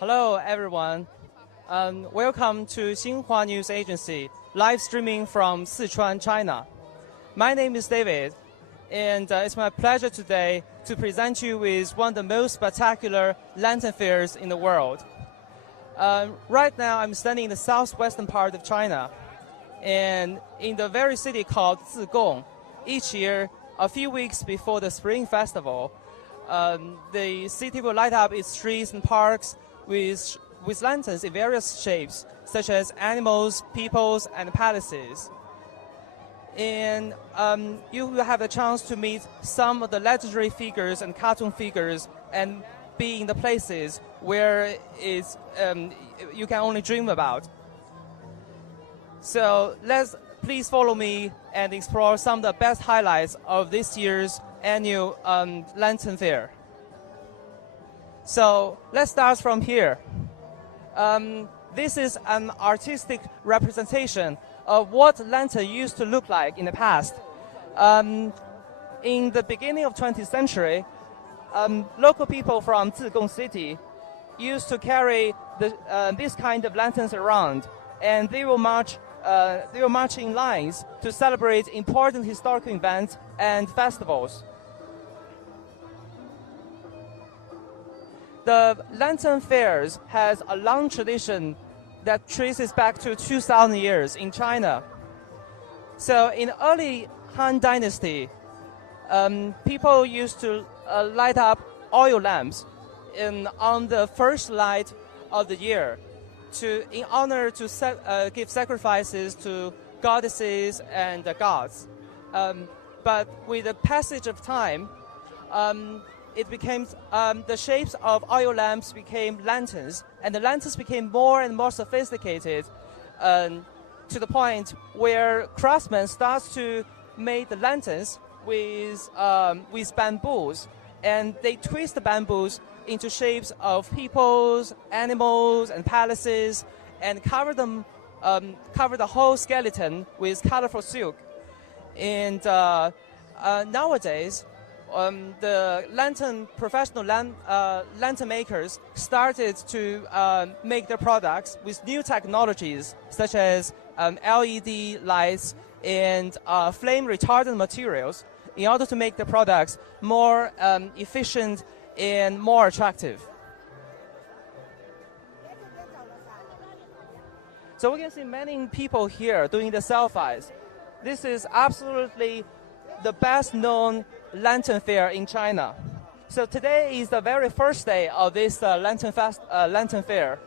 Hello, everyone. Welcome to Xinhua News Agency, live streaming from Sichuan, China. My name is David, and it's my pleasure today to present you with one of the most spectacular lantern fairs in the world. Right now, I'm standing in the southwestern part of China, and in the very city called Zigong. Each year, a few weeks before the Spring Festival, the city will light up its streets and parks with lanterns in various shapes, such as animals, peoples, and palaces. And you will have a chance to meet some of the legendary figures and cartoon figures and be in the places where you can only dream about. So please follow me and explore some of the best highlights of this year's annual lantern fair. So let's start from here. This is an artistic representation of what lantern used to look like in the past. In the beginning of 20th century, local people from Zigong City used to carry this kind of lanterns around, and they will march in lines to celebrate important historical events and festivals. The lantern fairs has a long tradition that traces back to 2,000 years in China. So in early Han Dynasty, people used to light up oil lamps on the first light of the year in honor to give sacrifices to goddesses and gods. But with the passage of time, it became the shapes of oil lamps became lanterns, and the lanterns became more and more sophisticated to the point where craftsmen start to make the lanterns with bamboos, and they twist the bamboos into shapes of peoples, animals, and palaces, and cover the whole skeleton with colorful silk. And nowadays, the professional lantern makers started to make their products with new technologies such as LED lights and flame retardant materials in order to make the products more efficient and more attractive. So we can see many people here doing the selfies. This is absolutely the best known lantern fair in China. So today is the very first day of this lantern fair.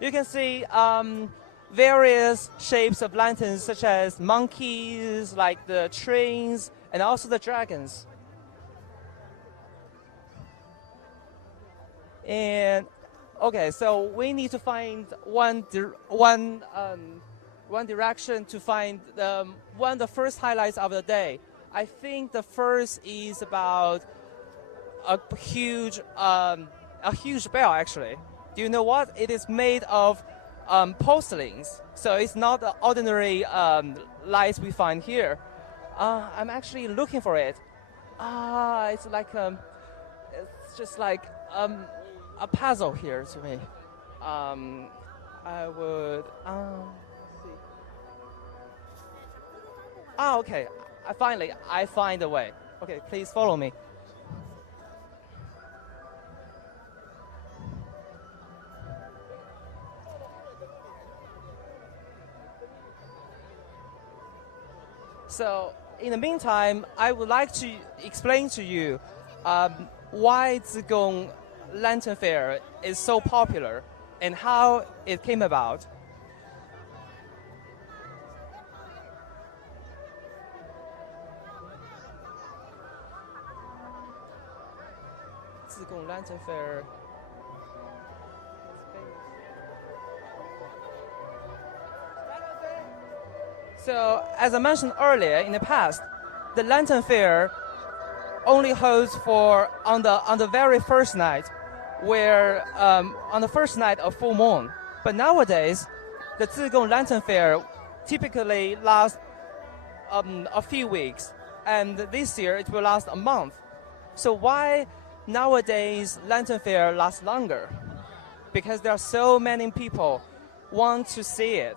You can see various shapes of lanterns, such as monkeys, like the trains, and also the dragons. And okay, so we need to find one direction to find one of the first highlights of the day. I think the first is about a huge bell, actually. Do you know what? It is made of porcelains, so it's not the ordinary lights we find here. I'm actually looking for it. It's like it's just like a puzzle here to me. I would see. Okay. I find a way. Okay, please follow me. So, in the meantime, I would like to explain to you why Zigong Lantern Fair is so popular and how it came about. Zigong Lantern Fair. So, as I mentioned earlier, in the past, the Lantern Fair only holds on the very first night, on the first night of full moon. But nowadays, the Zigong Lantern Fair typically lasts a few weeks, and this year it will last a month. So why nowadays Lantern Fair lasts longer? because there are so many people want to see it.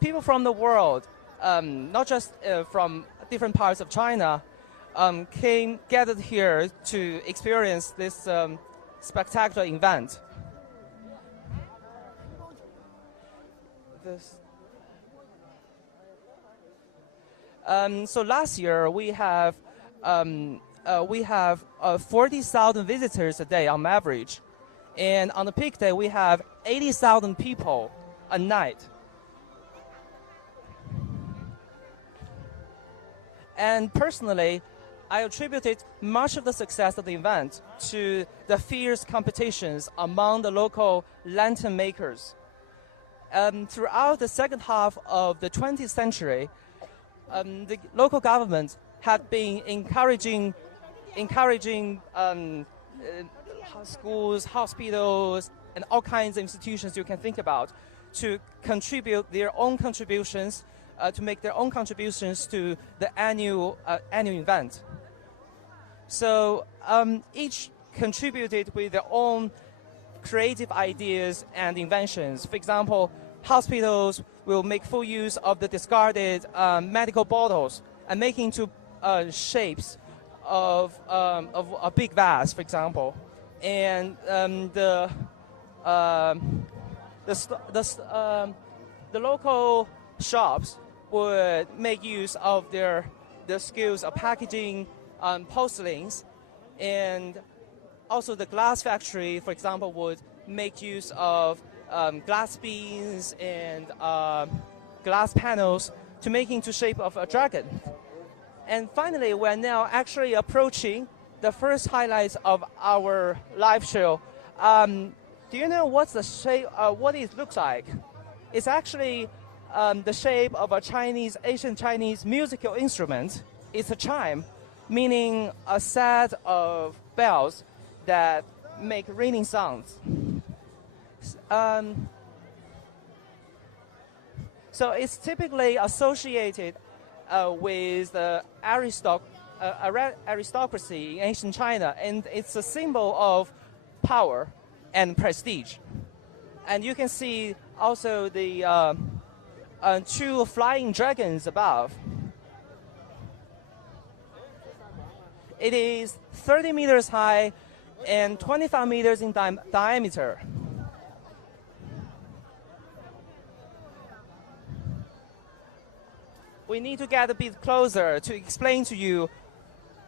People from the world, not just from different parts of China, gathered here to experience this spectacular event. So last year we have 40,000 visitors a day on average, and on the peak day we have 80,000 people a night. And personally, I attributed much of the success of the event to the fierce competitions among the local lantern makers. Throughout the second half of the 20th century, the local government had been encouraging schools, hospitals, and all kinds of institutions you can think about to contribute their own contributions, to make their own contributions to the annual event. So each contributed with their own creative ideas and inventions. For example, hospitals will make full use of the discarded medical bottles and make into shapes of a big vase, for example. And the local shops would make use of their skills of packaging porcelains, and also the glass factory, for example, would make use of glass beans and glass panels to make into shape of a dragon. And finally, we're now actually approaching the first highlights of our live show. Do you know what's the shape? What it looks like? It's actually the shape of a ancient Chinese musical instrument. It's a chime, meaning a set of bells that make ringing sounds. So it's typically associated with the aristocracy in ancient China, and it's a symbol of power and prestige. And you can see also the two flying dragons above. It is 30 meters high and 25 meters in diameter. We need to get a bit closer to explain to you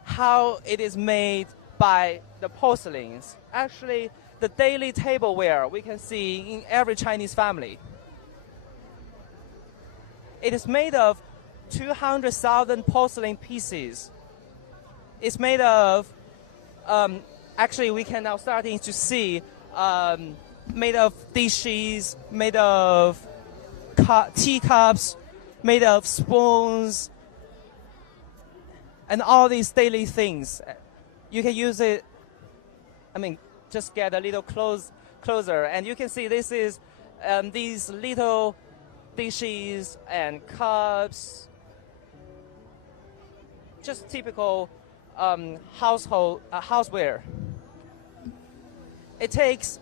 how it is made by the porcelains. Actually, the daily tableware we can see in every Chinese family. It is made of 200,000 porcelain pieces. It's made of, actually we can now starting to see, made of dishes, made of teacups, made of spoons, and all these daily things. You can use it, just get a little closer, and you can see this is these little dishes and cups, just typical houseware. It takes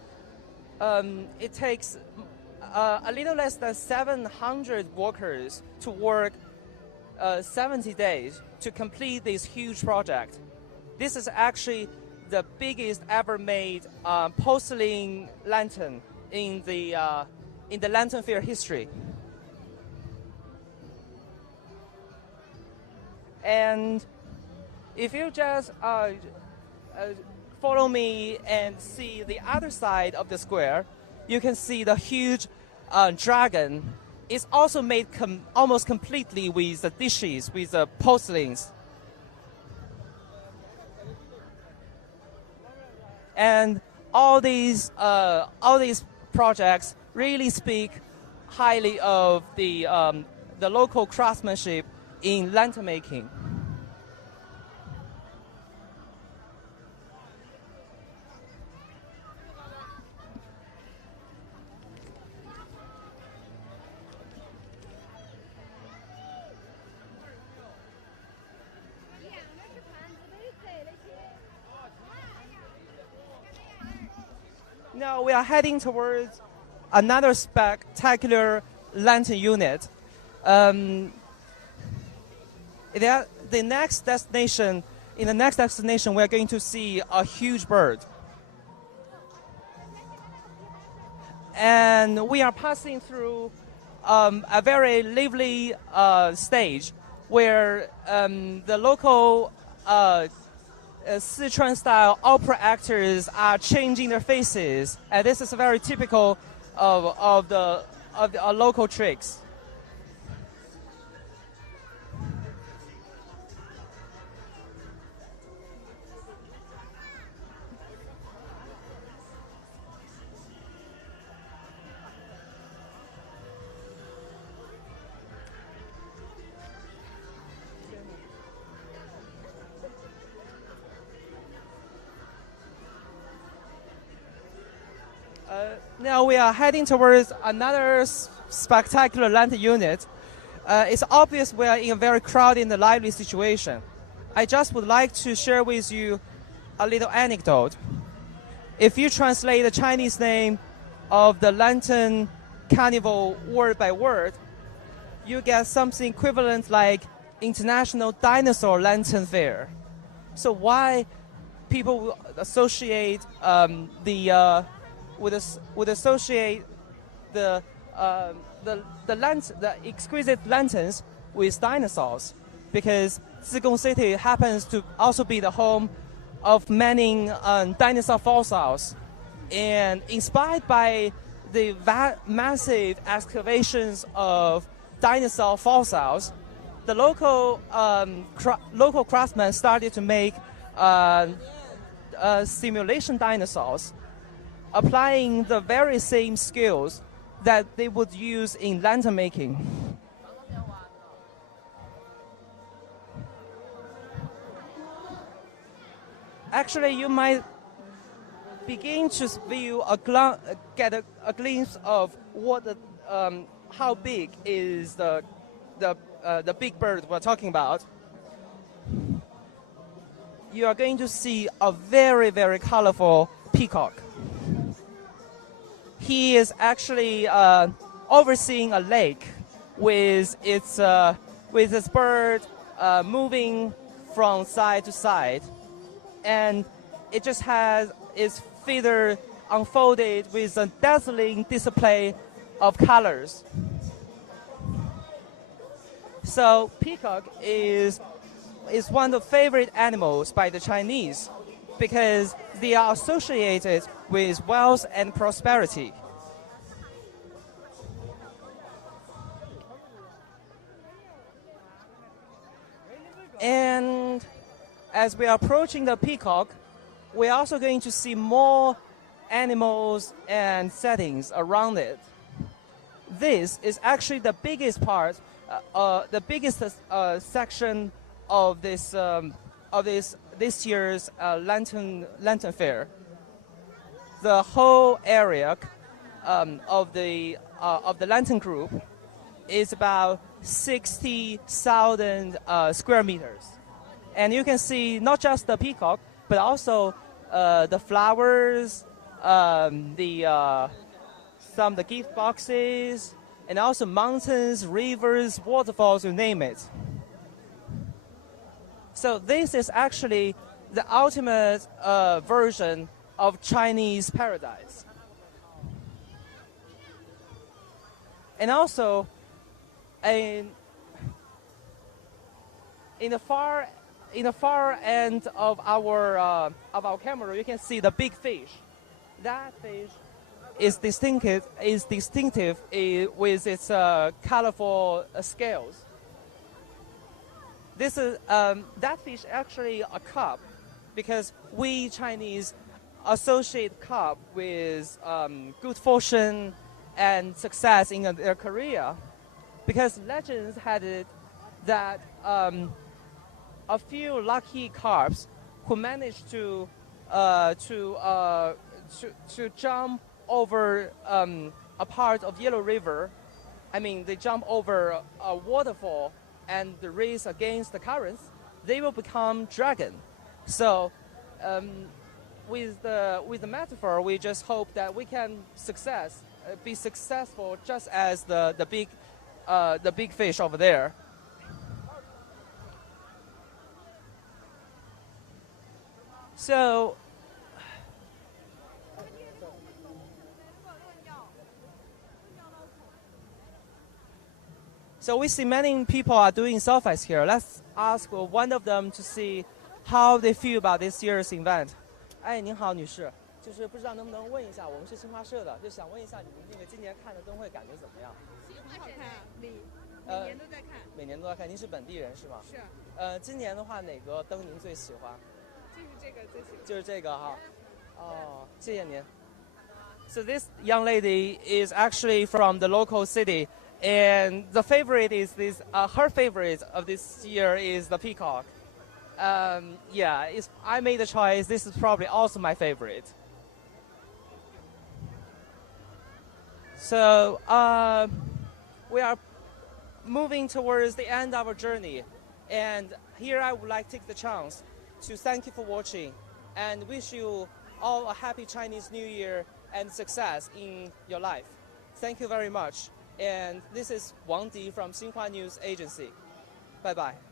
a little less than 700 workers to work 70 days to complete this huge project. This is actually the biggest ever made porcelain lantern in the lantern fair history. And if you just follow me and see the other side of the square, you can see the huge dragon. It's also made almost completely with the dishes, with the porcelains. And all these projects really speak highly of the local craftsmanship in lantern making. Now we are heading towards another spectacular lantern unit. Um, the next destination, in the next destination, we are going to see a huge bird. And we are passing through a very lively stage where the local Sichuan style opera actors are changing their faces, and this is very typical of the local tricks. Now we are heading towards another spectacular lantern unit. It's obvious we are in a very crowded and lively situation. I just would like to share with you a little anecdote. If you translate the Chinese name of the lantern carnival word by word, you get something equivalent like International Dinosaur Lantern Fair. So why people associate would associate the exquisite lanterns with dinosaurs, because Zigong City happens to also be the home of many dinosaur fossils, and inspired by the massive excavations of dinosaur fossils, the local craftsmen started to make simulation dinosaurs, applying the very same skills that they would use in lantern making. Actually, you might begin to view get a glimpse of what how big is the big bird we're talking about. You are going to see a very, very colorful peacock. He is actually overseeing a lake with its bird moving from side to side, and it just has its feather unfolded with a dazzling display of colors. So peacock is one of the favorite animals by the Chinese, because they are associated with wealth and prosperity. And as we are approaching the peacock, we're also going to see more animals and settings around it. This is actually the biggest part, the biggest section of this year's lantern fair. The whole area of the lantern group is about 60,000 square meters, and you can see not just the peacock, but also the flowers, some of the gift boxes, and also mountains, rivers, waterfalls, you name it. So this is actually the ultimate version of Chinese paradise. And also, in the far end of our camera, you can see the big fish. That fish is distinctive with its colorful scales. This is that fish actually a carp, because we Chinese associate carp with good fortune and success in their career, because legends had it that a few lucky carps who managed to jump over a part of Yellow River. I mean, they jump over a waterfall and race against the currents, they will become dragon. So with the metaphor, we just hope that we can be successful just as the big fish over there. So we see many people are doing selfies here. Let's ask one of them to see how they feel about this year's event. 哎，您好，女士，就是不知道能不能问一下，我们是新华社的，就想问一下你们那个今年看的灯会感觉怎么样？很好看啊，每年都在看。每年都在看，您是本地人是吗？是。今年的话，哪个灯您最喜欢？就是这个最喜欢。就是这个哈。哦，谢谢您。So this young lady is actually from the local city, and the favorite is this. Her favorite of this year is the Peacock. Yeah, I made the choice. This is probably also my favorite. So we are moving towards the end of our journey, and here I would like to take the chance to thank you for watching and wish you all a happy Chinese New Year and success in your life. Thank you very much. And this is Wang Di from Xinhua News Agency. Bye bye.